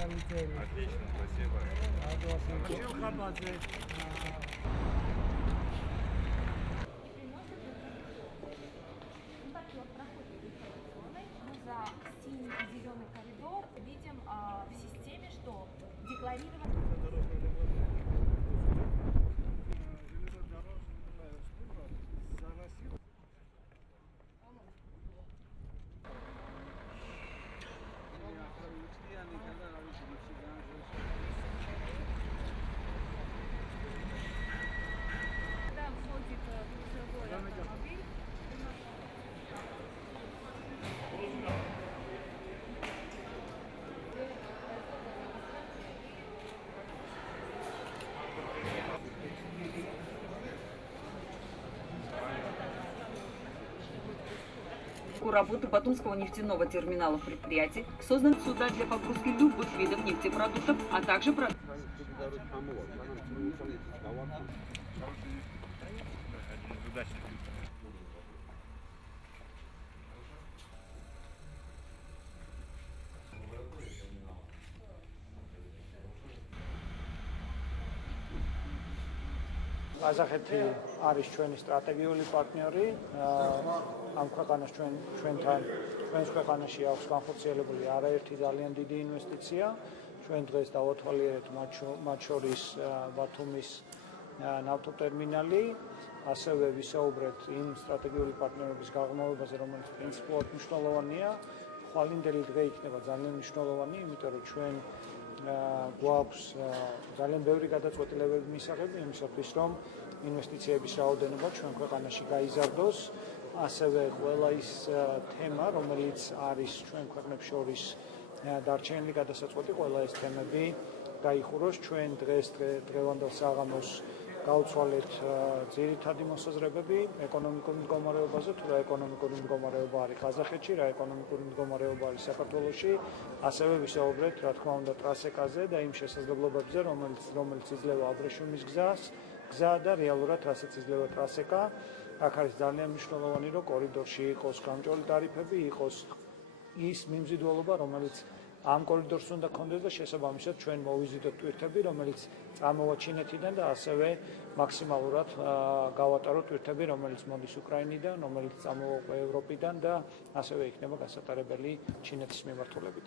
Отлично, спасибо. За синий и зеленый коридор видим в системе, что декларировано. Когда входит грузовой автомобиль, работы Батумского нефтяного терминала предприятий создан суда для погрузки любых видов нефтепродуктов, а также продуктов. ყაზახეთი არის ჩვენი სტრატეგიული პარტნიორი. ამ ქვეყანას ჩვენს ქვეყანაში აქვს განხორციელებული არაერთი ძალიან დიდი ინვესტიცია. ჩვენ დღეს დავათვალიერეთ მათ შორის ბათუმის ნავთობტერმინალი, ასევე ვისაუბრეთ იმ სტრატეგიული პარტნიორობის გაღრმავებაზე, რომელიც პრინციპულად მნიშვნელოვანია. ხვალინდელი დღე იქნება ძალიან მნიშვნელოვანი, იმიტომ რომ ჩვენ გვაქვს ძალიან ბევრი გადაწყვეტილებები მისაღები იმისათვის, რომ ინვესტიციების რაოდენობა ჩვენ ქვეყანაში გაიზარდოს, ასევე ყველა ის თემა, რომელიც არის ჩვენ ქვეყნებს შორის დარჩენილი გადასაწყვეტი, ყველა ეს თემები გაიხუროს. ჩვენ დღეს დღევანდელ საღამოს გავცვალეთ ძირითადი მოსაზრებები ეკონომიკური მდგომარეობაზე, თუ რა ეკონომიკური მდგომარეობა არის ყაზახეთში, რა ეკონომიკური მდგომარეობა არის საქართველოში, ასევე ვისაუბრეთ, რა თქმა უნდა, ტრასეკაზე და იმ შესაძლებლობებზე, რომელიც იძლევა აბრეშუმის გზა და რეალურად რასაც იძლევა ტრასეკა. აქ არის ძალიან მნიშვნელოვანი, რომ კორიდორში იყოს გამჭოლი ტარიფები, იყოს ის მიმზიდველობა, რომელიც ამ კორიდორს უნდა გქონდეს და შესაბამისად ჩვენ მოვიზიდოთ ტვირთები, რომელიც წამოვა ჩინეთიდან და ასევე მაქსიმალურად გავატაროთ ტვირთები, რომელიც მოდის უკრაინიდან, რომელიც წამოვა ევროპიდან და ასევე იქნება გასატარებელი ჩინეთის მიმართულებით.